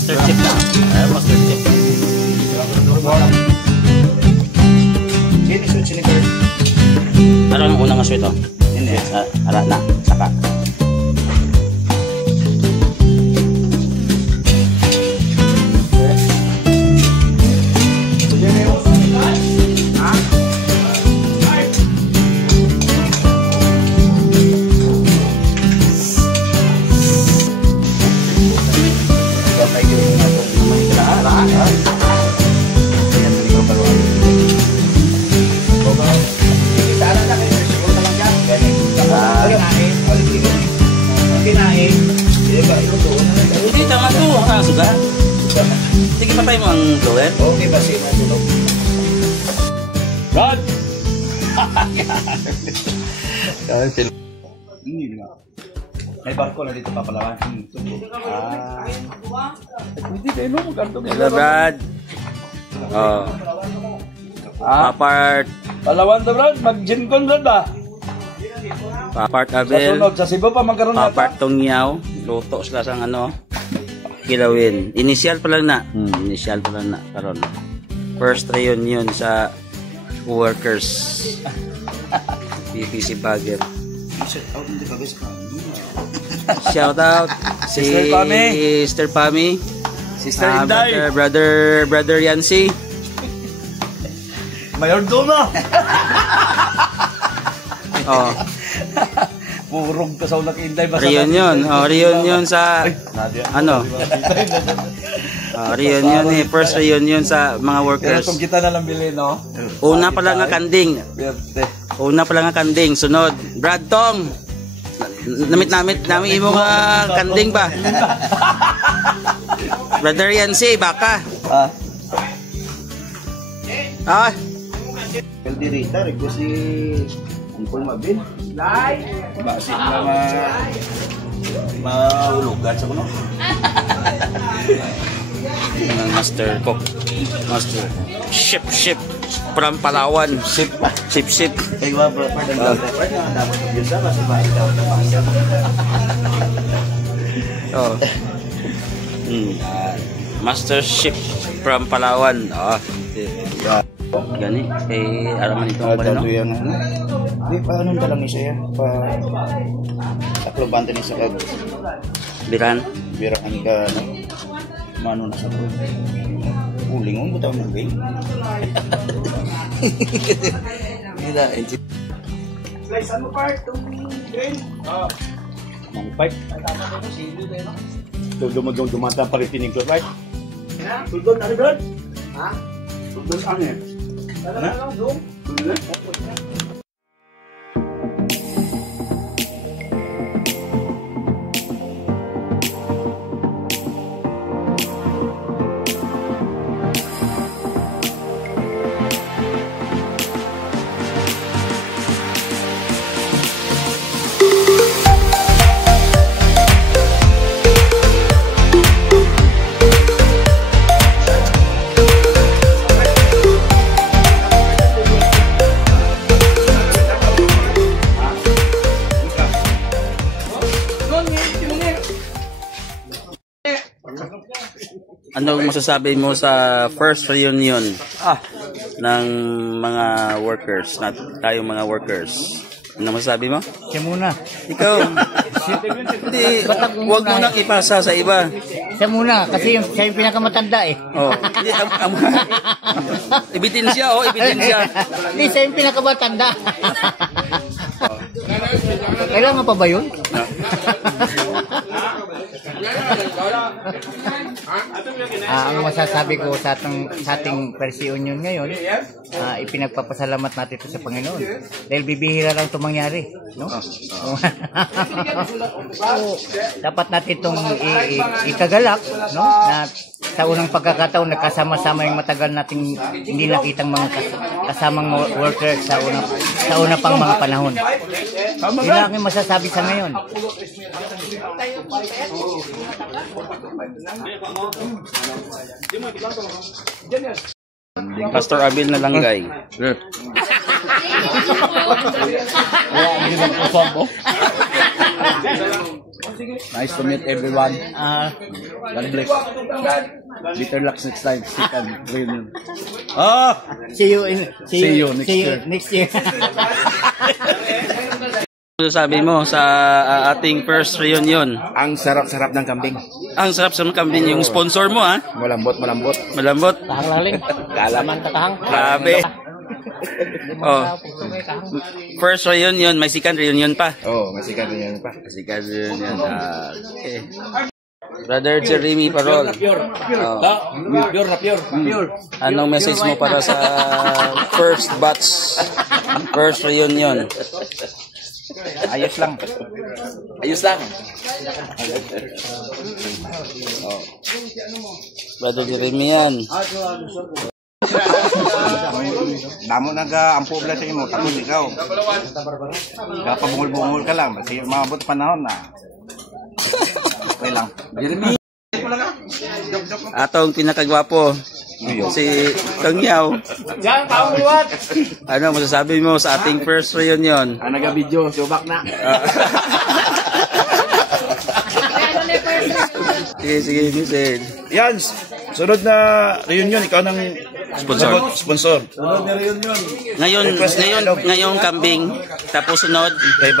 Master Chip na. Master Chip. Sino suit sini Kurt? Ano ang unang aso ito? Hindi. Ala na, saka. Hindi tama to, ang suga. Sige patay mo ang blower. Okay ba si matulog? God! Hindi na. May barko na dito papalawan. Hindi kayo no, magkantong. Hello, Brad. Oh. Papart. Palawan to Brad, mag-gincon Brad ba? Papart Sa Abel. sunod, sa Cebu pa magkaroon na Papart Tongyaw. Luto sila sang ano. Kilawin. Initial pa lang na. Initial pa lang na. Karon. First reunion sa workers. PPC Bagger. Shout out si Sister Pami. Sister Inday. Brother Yancy. Mayor Doma. Oh. Purong ka sa unang Inday. Reunion. Oh, reunion sa ano? Reunion eh. First reunion sa mga workers. Kung kita na lang bilhin, no? Una pa lang nga kanding. Una pa lang nga kanding. Sunod. Brad Tong. Namit imo nga kanding ba? Brother Yancy, baka. Kaldirita, rin ko si Uncle Mabin. Basi na mahulugan sa mga. Master cook. Master. Ship. From Palawan. Ship. Kaya ba, bro, pwede na dapat yun sa kasi ba ikaw na pasya. Oh. Master ship from Palawan. Gani kay araman ito ba no? Di pa ano lang siya pa takloban din sa kag Biran ka no. Mano na sa ko. Ulingon butaw ng bay. Ila slice ano part tong grain. Mang pipe. Tama ko silo din no. Dumata pa rin tinig ko right. Suldon na rin. Ha? Suldon ano? Talaga lang zoom. Ano masasabi mo sa first reunion ng mga workers, tayong mga workers? Ano masasabi mo? Siya muna. Ikaw. Hindi, huwag mo nang ipasa sa iba. Siya muna, kasi siya yung pinakamatanda eh. Oh. Hindi, ebidensya, ebidensya. Hindi, siya yung pinakamatanda. Kailangan pa ba yun? Ang masasabi ko sa ating first reunion ngayon, ipinagpapasalamat natin ito sa Panginoon dahil bibihira lang ito mangyari, no? Dapat natin itong ikagalak, no? Na sa unang pagkakataon nagkasama-sama yung matagal nating hindi nakitang mga kasamang workers sa una pang mga panahon. Yun lang ang masasabi sa ngayon. Pastor Abel na langgay. Nice to meet everyone. Ah, God bless. Better luck next time. Second reunion. Oh! see you next year. Ano sabi mo sa ating first reunion? Ang sarap-sarap ng kambing. Ang sarap sa kambing yung sponsor mo, ha? Malambot. Malambot. Laling. Kalaman tatahang. Grabe. Oh. First reunion, may second reunion pa. Oh, may second reunion pa. Second reunion. Okay. Brother Jeremy Parol. Oh. Pure. Anong message mo para sa first batch, first reunion? Ayos lang. Oh. Brother Jeremy yan. Damo nag-ampo bla sa imo, tapos ikaw. Kapabungol-bungol ka lang, kasi maabot panahon na. Okay lang. Atong pinakagwapo, si Kang Yao. Ano masasabi mo sa ating first reunion? Naga-video, subak na. Sige, Michelle. Yan, sunod na reunion, ikaw nang sponsor. Ngayong kambing, tapos sunod Kay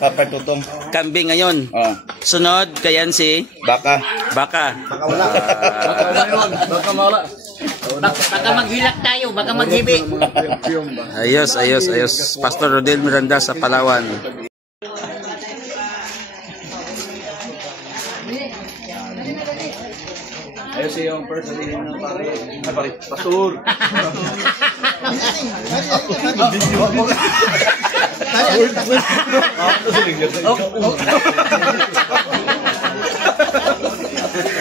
Papartutong. kambing ngayon. Oh. Sunod kayan si Baka. Baka. Baka maghilak tayo, baka maghibi. Ayos. Pastor Rodel Miranda sa Palawan. Ayos yung first reunion ng pare. Pastor.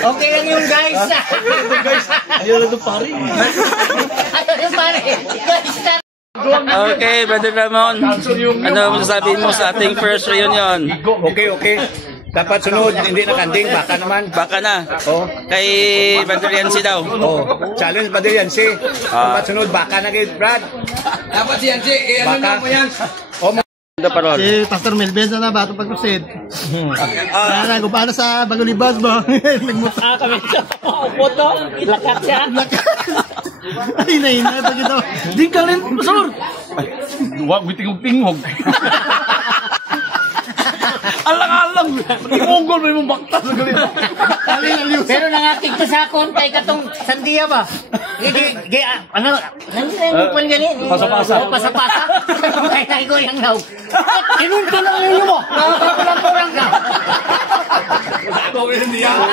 Okay lang yung guys. Ayaw na ito pare. Ayaw yung pare. Guys, Okay, Brother Ramon. Ano masasabi mo sa ating first reunion? Okay. Dapat sunod, hindi na kanding, baka naman. Baka na. Oh. Kay Brother Yancy daw. Oh, challenge pa din yan si. Dapat sunod, baka na kay Brad. Dapat si Yancy, ano na mo yan? Ano Parol? Si Pastor Melvin na bato pagkusid. Para ko para sa Bagulibas ba? Nagmuta kami sa upo to. Lakat siya. Ay na pag ito. Di ka rin, Pastor. Huwag bitingog-tingog. Alang-alang. Pag-imungol mo yung bakta sa galito. Pero nangatig ka sa akon kay katong sandiya ba? Ano pa ganyan? Pasapasa. Pasapasa. Kaya ko yung naw. Kinunto lang ninyo mo. Nakakakulang ka. Ako hindi ba?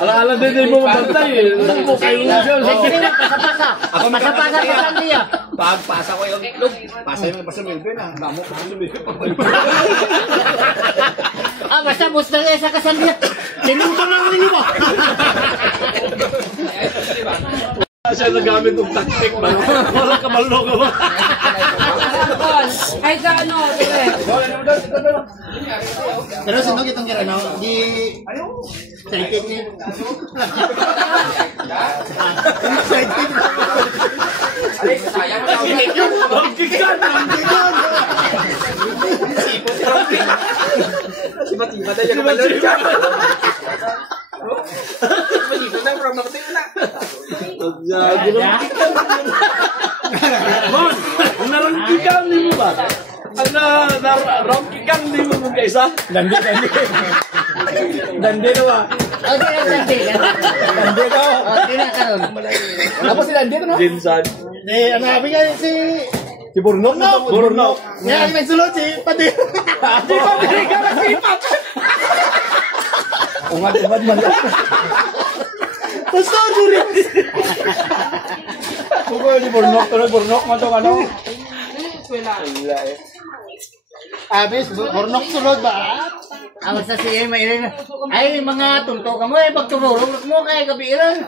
Alang-alang din mo magbantay. Pasapasa. Pasapasa ka sandiya. Pagpasa ko yung itlog. Pasa yung Pastor Melvin ah. Damo ko Pastor Melvin. Basta basta kayo sa kasandiya. Kinunto lang ninyo mo. Siya nagamit ng taktik ba? Wala ka malo ka ba? Ay sa ano, Pero sino kitang kira no? Di excited ni. Excited. Narangkikan ni mo ba? Narangkikan ni mo mong kaisa? Dandi na ba? Okay lang dandi. Dandi ka? Okay na karon. Apa si Dandi ito no? Jinsan. Ano sabi nga si Burnok na. Burnok. Nga ang nagsulod si Pati. Di ba binigyan na sipat? Umad man. Pastor Duri. Kuko ni Burnok mo to ano? Abis, Burnok sulod ba? Ang sa siya may ay mga tunto ka mo pagturulog mo kay gabiran.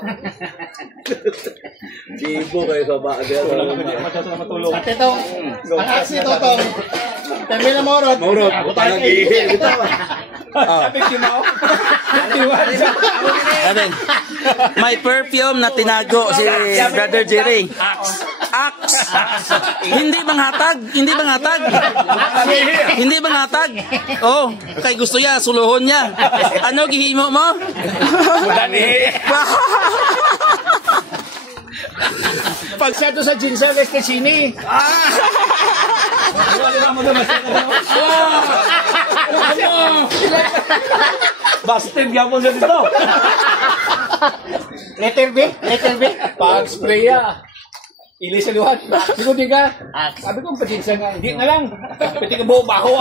Sibo kayo sa baga. At ito, ang aksi ito tong Termina Morot. Parang ihil kita ba? May perfume na tinago si Brother Jerry. Axe. Hindi bang hatag? Hindi bang hatag? Hindi bang hatag? Oh, kay gusto niya, suluhon niya. Ano gihimo mo? Pag siya to sa Ginseng Escachini. Busted yapon sa dito. Letter B? Letter B? Pag spray ili sa luhat. Siguro di ka. Sabi ko pa Ginseng nga. Hindi na lang. Pwede ka buo baho.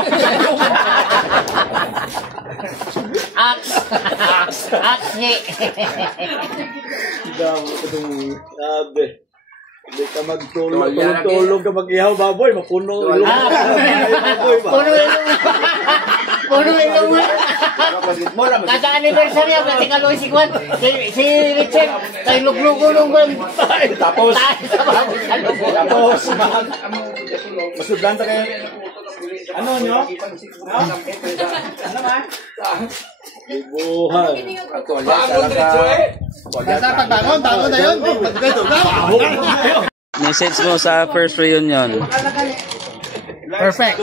Axe. Damo ko itong sabi. Hindi ka magtulog ka mag-ihaw baboy. Mapuno ilong. Puno ilong. Kada anniversary ang nating aloy si Kwan. Si Richard. Kay luglugo nung Tapos, mas dublanta kayo. Ano nyo? Ano ba? Ibuhan. Basta pagbangon, bangon na yun. Message mo sa first reunion. Perfect.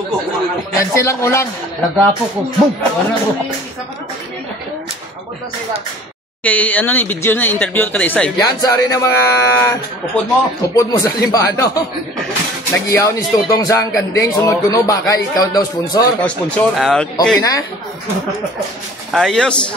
Yan silang ulang. Lagapo ko. Boom! Wala ko. Kay ano ni video na interview ka isa. Yan, sorry na mga kupod mo sa limbano. Nag-iyaw ni Tutong Sang Kanding, sunod ko no, baka ikaw daw sponsor. Ikaw sponsor. Okay. Okay na? Ayos.